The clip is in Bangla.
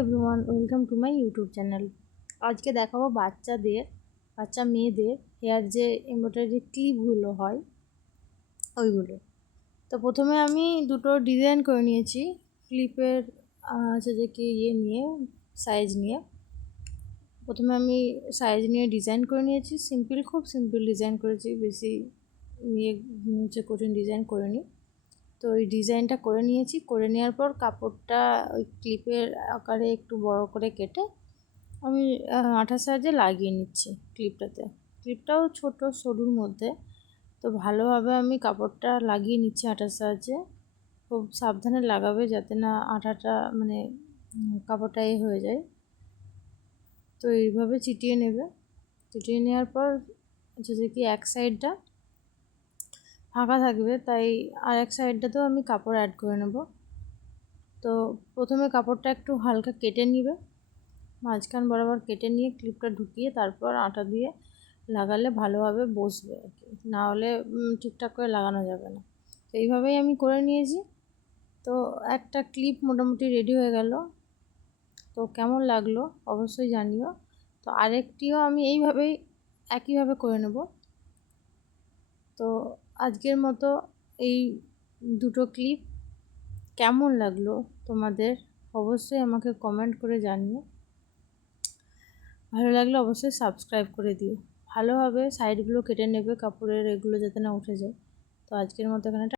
Everyone, welcome to my YouTube channel. আজকে দেখাবো বাচ্চা মেয়েদের হেয়ার যে এমব্রয়ডারি ক্লিপগুলো হয় ওইগুলো। তো প্রথমে আমি দুটো ডিজাইন করে নিয়েছি ক্লিপের হচ্ছে যে কি নিয়ে সাইজ নিয়ে। প্রথমে আমি সাইজ নিয়ে ডিজাইন করে নিয়েছি, খুব সিম্পল ডিজাইন করেছি, বেশি নিয়ে হচ্ছে কঠিন ডিজাইন করিনি। তো ওই ডিজাইনটা করে নিয়েছি, করে নেওয়ার পর কাপড়টা ওই ক্লিপের আকারে একটু বড় করে কেটে আমি আঠার সাহায্যে লাগিয়ে নিচ্ছি ক্লিপটাও ছোট সরুর মধ্যে। তো ভালোভাবে আমি কাপড়টা লাগিয়ে নিচ্ছি আঠার সাহায্যে। খুব সাবধানে লাগাবে যাতে না আঠাটা কাপড়টা হয়ে যায়। তো এইভাবে চিটিয়ে নেবে। চিটিয়ে নেওয়ার পর হচ্ছে কি এক সাইডটা ফাঁকা থাকবে, তাই আর এক সাইডটাতেও আমি কাপড় অ্যাড করে নেব। তো প্রথমে কাপড়টা একটু হালকা কেটে নিবে, মাঝখান বরাবর কেটে নিয়ে ক্লিপটা ঢুকিয়ে তারপর আটা দিয়ে লাগালে ভালোভাবে বসবে আর কি, না হলে ঠিকঠাক করে লাগানো যাবে না। তো এইভাবেই আমি করে নিয়েছি। তো একটা ক্লিপ মোটামুটি রেডি হয়ে গেল। তো কেমন লাগলো অবশ্যই জানিও। তো আরেকটিও আমি একইভাবে করে নেব। তো আজকের মতো এই দুটো ক্লিপ কেমন লাগলো তোমাদের অবশ্যই আমাকে কমেন্ট করে জানিও। ভালো লাগলে অবশ্যই সাবস্ক্রাইব করে দিও। ভালোভাবে সাইডগুলো কেটে নেবে কাপড়ের, এগুলো যাতে না উঠে যায়। তো আজকের মতো এখানে